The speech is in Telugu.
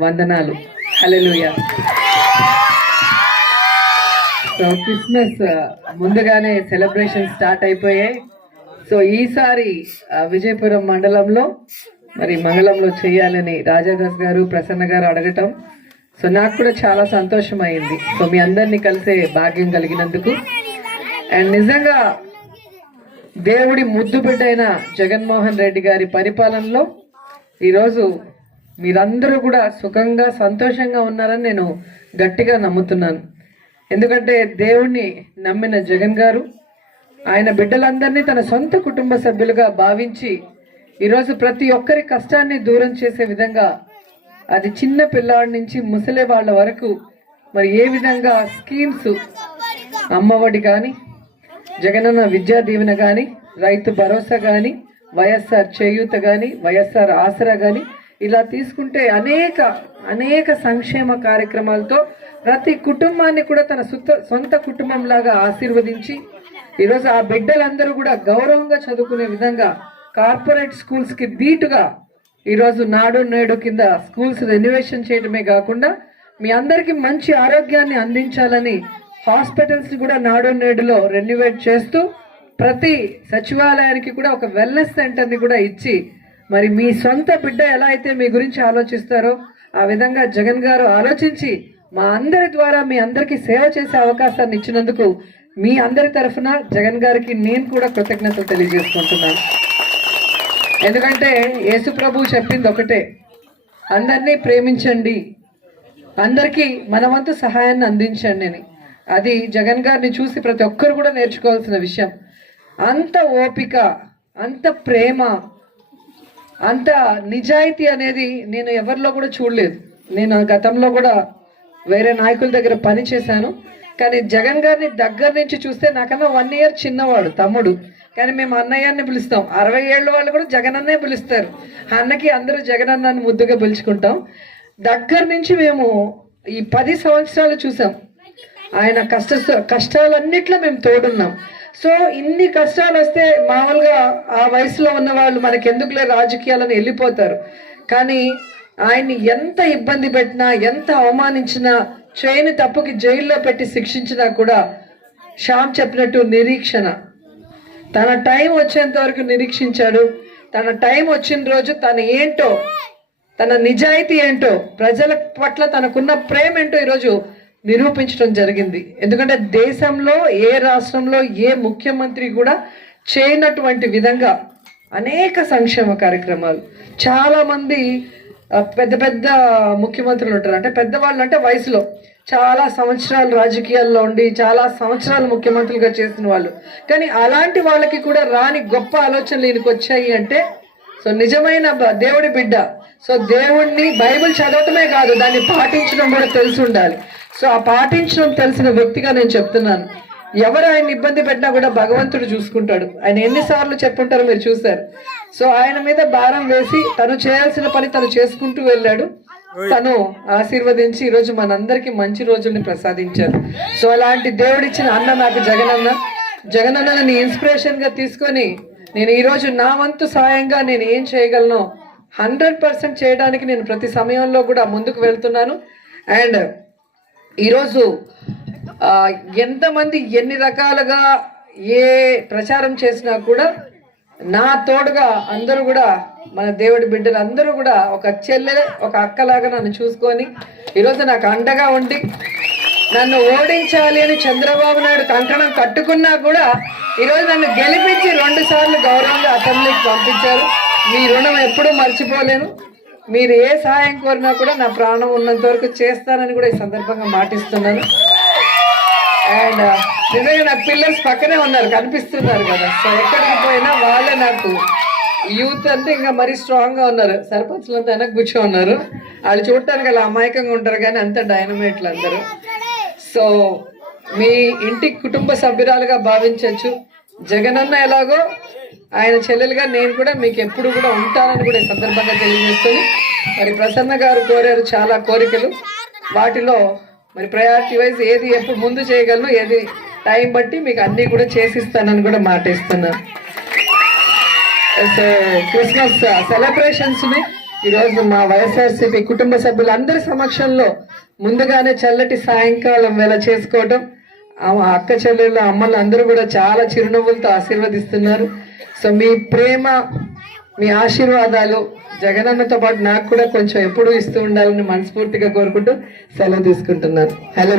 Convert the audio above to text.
వందనాలు. హల్లెలూయ. సో క్రిస్మస్ ముందుగానే సెలబ్రేషన్ స్టార్ట్ అయిపోయాయి. సో ఈసారి విజయపురం మండలంలో మరి మంగళంలో చేయాలని రాజాదాస్ గారు ప్రసన్న గారు అడగటం. సో నాకు కూడా చాలా సంతోషం అయింది సో మీ అందరినీ కలిసే భాగ్యం కలిగినందుకు. అండ్ నిజంగా దేవుడి ముద్దు బిడ్డైన జగన్మోహన్ రెడ్డి గారి పరిపాలనలో ఈరోజు మీరందరూ కూడా సుఖంగా సంతోషంగా ఉన్నారని నేను గట్టిగా నమ్ముతున్నాను. ఎందుకంటే దేవుణ్ణి నమ్మిన జగన్ గారు ఆయన బిడ్డలందరినీ తన సొంత కుటుంబ సభ్యులుగా భావించి ఈరోజు ప్రతి ఒక్కరి కష్టాన్ని దూరం చేసే విధంగా అది చిన్న పిల్లాడి నుంచి ముసలి వాళ్ళ వరకు మరి ఏ విధంగా స్కీమ్స్ అమ్మఒడి కానీ జగనన్న విద్యా దీవెన కానీ రైతు భరోసా కానీ వైఎస్ఆర్ చేయూత కానీ వైఎస్ఆర్ ఆసరా కానీ ఇలా తీసుకుంటే అనేక అనేక సంక్షేమ కార్యక్రమాలతో ప్రతి కుటుంబాన్ని కూడా తన సొంత సొంత కుటుంబంలాగా ఆశీర్వదించి ఈరోజు ఆ బిడ్డలందరూ కూడా గౌరవంగా చదువుకునే విధంగా కార్పొరేట్ స్కూల్స్కి ధీటుగా ఈరోజు నాడు నేడు కింద స్కూల్స్ రెన్యువేషన్ చేయడమే కాకుండా మీ అందరికీ మంచి ఆరోగ్యాన్ని అందించాలని హాస్పిటల్స్ కూడా నాడు నేడులో రెన్యువేట్ చేస్తూ ప్రతి సచివాలయానికి కూడా ఒక వెల్నెస్ సెంటర్ని కూడా ఇచ్చి మరి మీ సొంత బిడ్డ ఎలా అయితే మీ గురించి ఆలోచిస్తారో ఆ విధంగా జగన్ గారు ఆలోచించి మా అందరి ద్వారా మీ అందరికీ సేవ చేసే అవకాశాన్ని ఇచ్చినందుకు మీ అందరి తరఫున జగన్ గారికి నేను కూడా కృతజ్ఞతలు తెలియజేసుకుంటున్నాను. ఎందుకంటే యేసు ప్రభు చెప్పింది ఒకటే అందరినీ ప్రేమించండి అందరికీ మన వంతు సహాయాన్ని అందించండి అని. అది జగన్ గారిని చూసి ప్రతి ఒక్కరు కూడా నేర్చుకోవాల్సిన విషయం. అంత ఓపిక అంత ప్రేమ అంత నిజాయితీ అనేది నేను ఎవరిలో కూడా చూడలేదు. నేను గతంలో కూడా వేరే నాయకుల దగ్గర పని చేశాను. కానీ జగన్ గారిని దగ్గర నుంచి చూస్తే నాకన్నా వన్ ఇయర్ చిన్నవాడు తమ్ముడు. కానీ మేము అన్నయ్యాన్ని పిలుస్తాం. అరవై ఏళ్ళ వాళ్ళు కూడా జగన్ అన్నే పిలుస్తారు. అన్నకి అందరూ జగన్ అన్నాన్ని ముద్దుగా పిలుచుకుంటాం. దగ్గర నుంచి మేము ఈ పది సంవత్సరాలు చూసాం. ఆయన కష్ట కష్టాలన్నిట్లో మేము తోడున్నాం. సో ఇన్ని కష్టాలు వస్తే మామూలుగా ఆ వయసులో ఉన్న వాళ్ళు మనకి ఎందుకులే రాజకీయాలను వెళ్ళిపోతారు కానీ ఆయన్ని ఎంత ఇబ్బంది పెట్టినా ఎంత అవమానించినా చేయని తప్పుకి జైల్లో పెట్టి శిక్షించినా కూడా శ్యామ్ చెప్పినట్టు నిరీక్షణ. తన టైం వచ్చేంత వరకు నిరీక్షించాడు. తన టైం వచ్చిన రోజు తను ఏంటో తన నిజాయితీ ఏంటో ప్రజల పట్ల తనకున్న ప్రేమ ఏంటో ఈరోజు నిరూపించడం జరిగింది. ఎందుకంటే దేశంలో ఏ రాష్ట్రంలో ఏ ముఖ్యమంత్రి కూడా చేయనటువంటి విధంగా అనేక సంక్షేమ కార్యక్రమాలు. చాలామంది పెద్ద పెద్ద ముఖ్యమంత్రులు ఉంటారు. అంటే పెద్దవాళ్ళు అంటే వయసులో. చాలా సంవత్సరాలు రాజకీయాల్లో ఉండి చాలా సంవత్సరాలు ముఖ్యమంత్రులుగా చేసిన వాళ్ళు. కానీ అలాంటి వాళ్ళకి కూడా రాని గొప్ప ఆలోచనలు ఈయనకు వచ్చాయి అంటే సో నిజమైన దేవుడి బిడ్డ. సో దేవుణ్ణి బైబిల్ చదవటమే కాదు దాన్ని పాటించడం కూడా తెలిసి ఉండాలి. సో ఆ పాటించడం తెలిసిన వ్యక్తిగా నేను చెప్తున్నాను. ఎవరు ఆయన ఇబ్బంది పెట్టినా కూడా భగవంతుడు చూసుకుంటాడు. ఆయన ఎన్నిసార్లు చెప్పుంటారో మీరు చూశారు. సో ఆయన మీద భారం వేసి తను చేయాల్సిన పని తను చేసుకుంటూ వెళ్ళాడు. తను ఆశీర్వదించి ఈరోజు మనందరికీ మంచి రోజుల్ని ప్రసాదించారు. సో అలాంటి దేవుడిచ్చిన అన్న నాకు జగనన్న. జగనన్నని ఇన్స్పిరేషన్గా తీసుకొని నేను ఈరోజు నా వంతు సాయంగా నేను ఏం చేయగలను? హండ్రెడ్ పర్సెంట్ చేయడానికి నేను ప్రతి సమయంలో కూడా ముందుకు వెళ్తున్నాను. అండ్ ఈరోజు ఎంతమంది ఎన్ని రకాలుగా ఏ ప్రచారం చేసినా కూడా నా తోడుగా అందరూ కూడా మన దేవుడి బిడ్డలు అందరూ కూడా ఒక చెల్లె ఒక అక్కలాగా నన్ను చూసుకొని ఈరోజు నాకు అండగా ఉండి నన్ను ఓడించాలి అని చంద్రబాబు నాయుడు కంకణం కట్టుకున్నా కూడా ఈరోజు నన్ను గెలిపించి రెండు సార్లు గౌరవంగా అసెంబ్లీకి పంపించారు. మీ రుణం ఎప్పుడూ మర్చిపోలేను. మీరు ఏ సహాయం కోరినా కూడా నా ప్రాణం ఉన్నంత వరకు చేస్తానని కూడా ఈ సందర్భంగా మాటిస్తున్నాను. అండ్ నిజంగా నా పిల్లర్స్ పక్కనే ఉన్నారు కనిపిస్తున్నారు కదా. సో ఎక్కడికి పోయినా వాళ్ళే నాకు యూత్ అంటే ఇంకా మరీ స్ట్రాంగ్గా ఉన్నారు. సర్పంచ్లంతా వెనక్కి కూర్చో ఉన్నారు. వాళ్ళు చూడటానికి అలా అమాయకంగా ఉంటారు కానీ అంత డైనమేట్లు అందరూ. సో మీ ఇంటి కుటుంబ సభ్యురాలుగా భావించవచ్చు జగనన్న ఎలాగో ఆయన చెల్లెలుగా నేను కూడా మీకు ఎప్పుడు కూడా ఉంటానని కూడా ఈ సందర్భంగా తెలియజేస్తుంది మరి ప్రసన్న గారు కోరారు చాలా కోరికలు. వాటిలో మరి ప్రయారిటీ వైజ్ ఏది ఎప్పుడు ముందు చేయగలను ఏది టైం బట్టి మీకు అన్నీ కూడా చేసిస్తానని కూడా మాట ఇస్తున్నాను సో క్రిస్మస్ సెలబ్రేషన్స్ని ఈరోజు మా వైఎస్ఆర్సీపీ కుటుంబ సభ్యులందరి సమక్షంలో ముందుగానే చల్లటి సాయంకాలం వేళ చేసుకోవటం. ఆ అక్క చెల్లెళ్ళు అమ్మలు అందరూ కూడా చాలా చిరునవ్వులతో ఆశీర్వదిస్తున్నారు. సో మీ ప్రేమ మీ ఆశీర్వాదాలు జగనన్నతో పాటు నాకు కూడా కొంచెం ఎప్పుడూ ఇస్తూ ఉండాలని మనస్ఫూర్తిగా కోరుకుంటూ సెలవు తీసుకుంటున్నాను. హలో